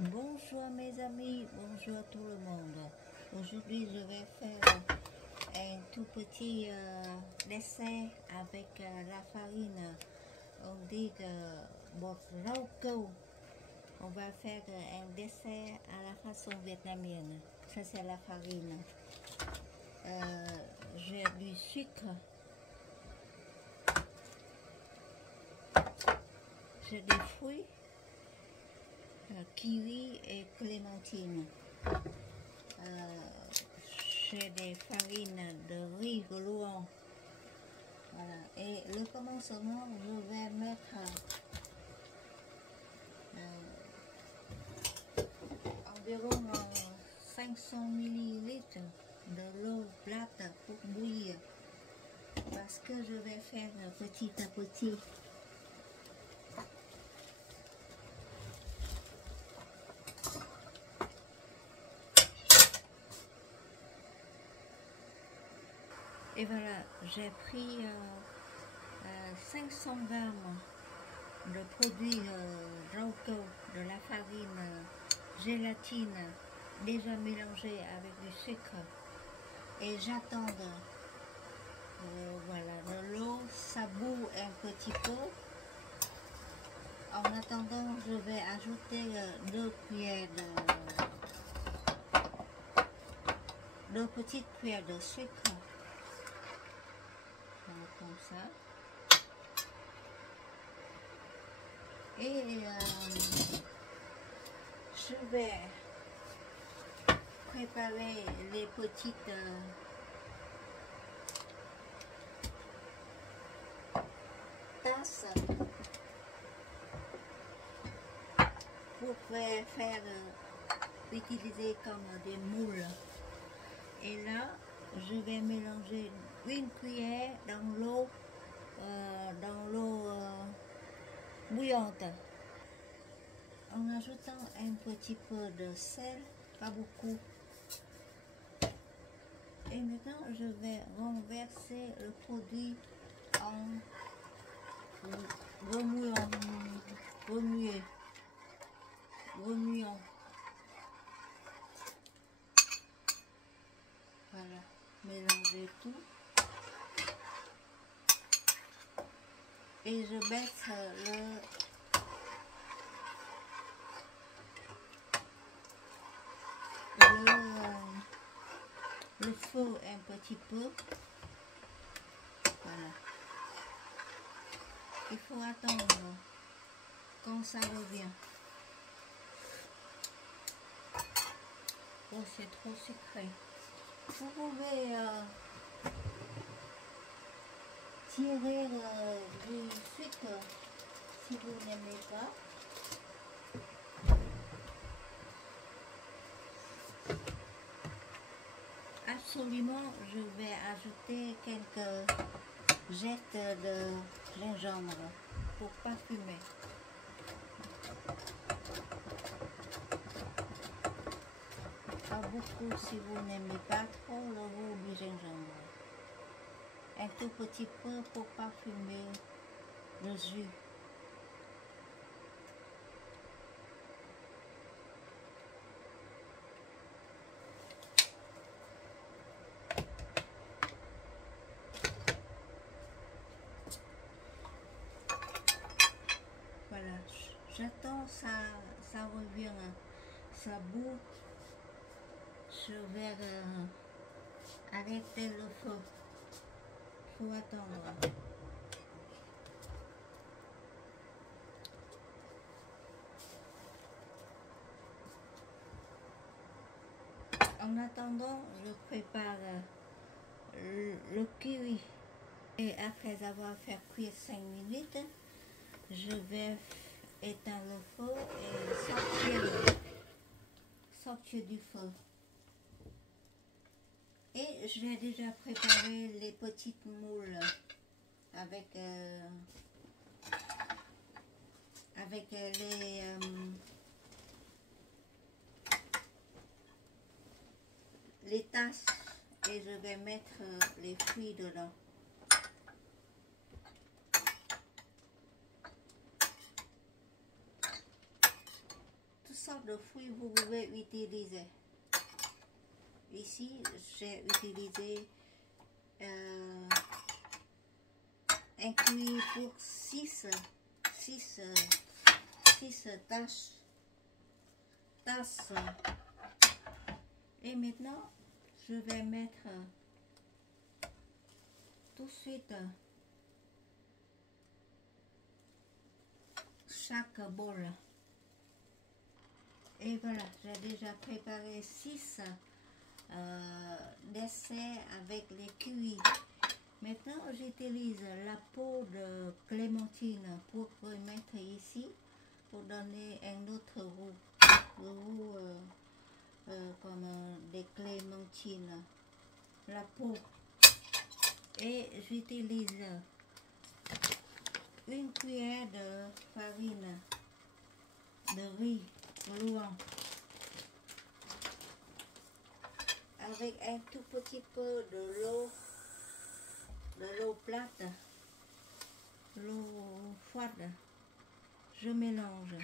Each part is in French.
Bonjour mes amis, bonjour tout le monde. Aujourd'hui je vais faire un tout petit dessert avec la farine. On dit bột rau câu. On va faire un dessert à la façon vietnamienne. Ça c'est la farine. J'ai du sucre. J'ai des fruits. Kiwi et clémentine. J'ai des farines de riz gluant. Voilà. Et le commencement, je vais mettre environ 500 ml de l'eau plate pour bouillir. Parce que je vais faire petit à petit. Et voilà, j'ai pris 500 grammes de produits rau câu, de la farine gélatine déjà mélangée avec du sucre. Et j'attends voilà, de l'eau, ça bout un petit peu. En attendant, je vais ajouter 2 petites cuillères de sucre. Comme ça. Et je vais préparer les petites tasses pour faire utiliser comme des moules. Et là, je vais mélanger une cuillère dans l'eau bouillante, en ajoutant un petit peu de sel, pas beaucoup. Et maintenant, je vais renverser le produit en remuant. Voilà, mélanger tout. Et je baisse le feu un petit peu. Voilà. Il faut attendre quand ça revient. Oh, c'est trop sucré. Vous pouvez tirer du sucre si vous n'aimez pas. Absolument, je vais ajouter quelques jettes de gingembre pour parfumer. Pas beaucoup si vous n'aimez pas trop le goût du gingembre. Un tout petit peu pour parfumer le jus. Voilà, j'attends, ça revient, ça bout. Je vais arrêter le feu. Il faut attendre. En attendant, je prépare le kiwi. Et après avoir fait cuire 5 minutes, je vais éteindre le feu et sortir du feu. Et j'ai déjà préparé les petites moules avec les tasses, et je vais mettre les fruits dedans. Toutes sortes de fruits vous pouvez utiliser. Ici, j'ai utilisé un cuillère pour 6 tasses. Et maintenant, je vais mettre tout de suite chaque bol. Et voilà, j'ai déjà préparé 6 desserts avec les kiwis. Maintenant, j'utilise la peau de clémentine pour remettre ici, pour donner un autre goût, le goût comme des clémentines. La peau. Et j'utilise une cuillère de farine de riz blanc avec un tout petit peu de l'eau plate, l'eau froide. Je mélange.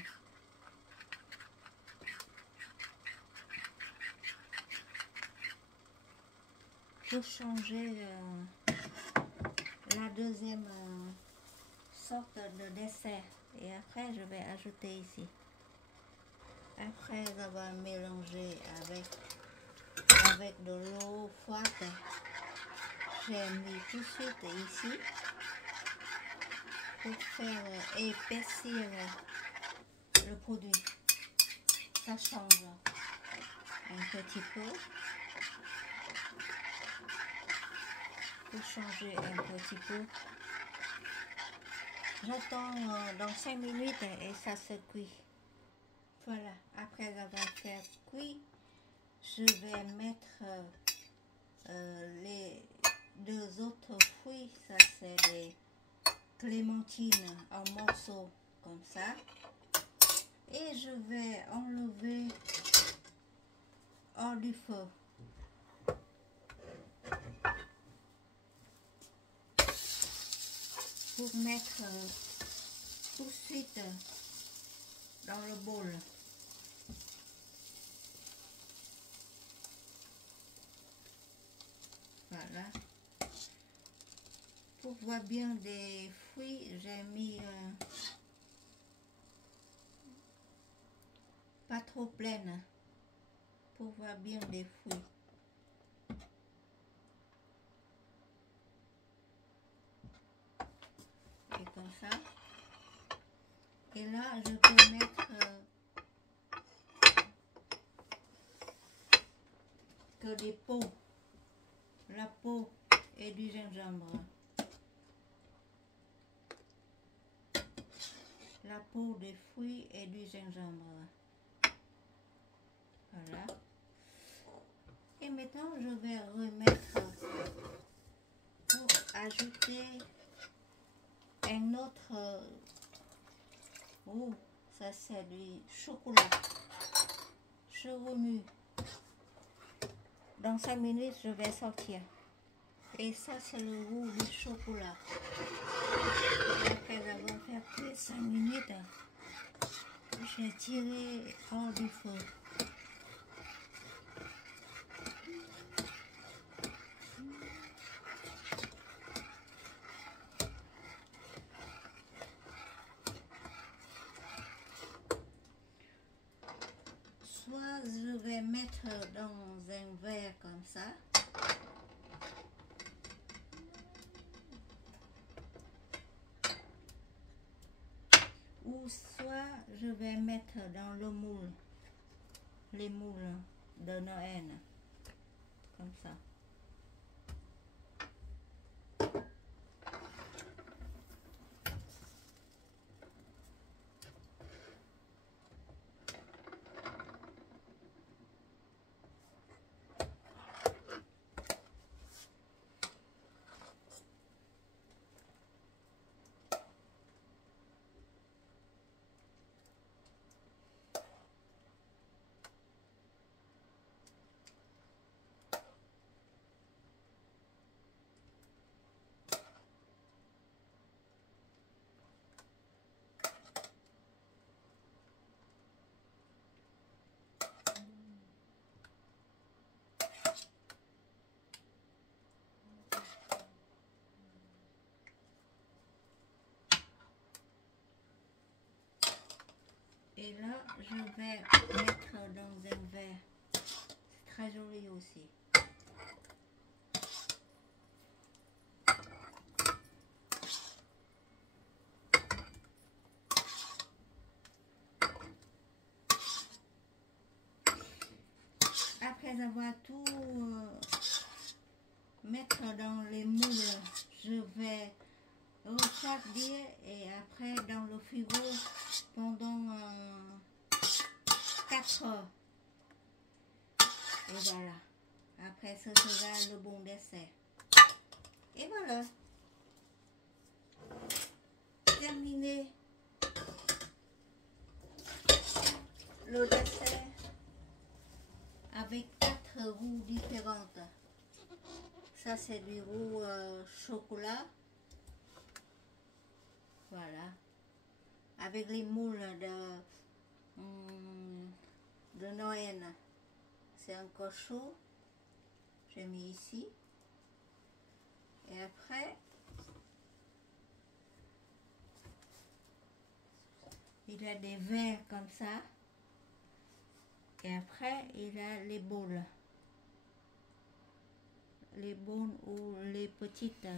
Je changeais la deuxième sorte de dessert et après je vais ajouter ici. Après avoir mélangé avec de l'eau froide, j'ai mis tout de suite ici pour faire épaissir le produit. Ça change un petit peu. Pour changer un petit peu. J'attends dans 5 minutes et ça se cuit. Voilà, après avoir fait cuit, je vais mettre les 2 autres fruits. Ça c'est les clémentines en morceaux comme ça. Et je vais enlever hors du feu. Pour mettre tout de suite dans le bol. Voilà. Pour voir bien des fruits, j'ai mis pas trop pleine pour voir bien des fruits. Et comme ça. Et là, je peux mettre que des peaux. La peau et du gingembre. La peau des fruits et du gingembre. Voilà. Et maintenant, je vais remettre pour ajouter un autre. Oh, ça c'est du chocolat. Je remue. Dans 5 minutes, je vais sortir. Et ça, c'est le goût du chocolat. Après avoir fait cuire 5 minutes, j'ai tiré hors du feu. Soit je vais mettre dans un verre comme ça. Ou soit je vais mettre dans le moule, les moules de Noël, comme ça. ça, je vais mettre dans un verre. C'est très joli aussi. Après avoir tout mettre dans les moules, je vais refroidir et après dans le frigo pendant 4 heures. Et voilà. Après, ce sera le bon dessert. Et voilà. Terminé le dessert avec 4 roux différentes. Ça, c'est du roux chocolat. Voilà. Avec les moules de Noël. C'est encore chaud. J'ai mis ici. Et après, il y a des verres comme ça. Et après, il y a les boules. Les boules ou les petites.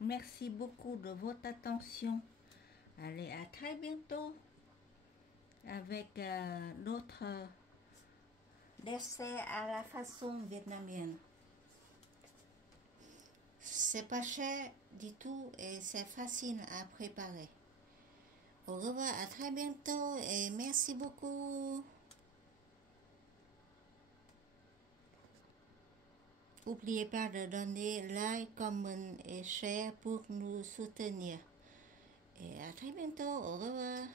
Merci beaucoup de votre attention. Allez, à très bientôt avec d'autres desserts à la façon vietnamienne. C'est pas cher du tout et c'est facile à préparer. Au revoir, à très bientôt et merci beaucoup. N'oubliez pas de donner like, comment et share pour nous soutenir. Et à très bientôt, au revoir.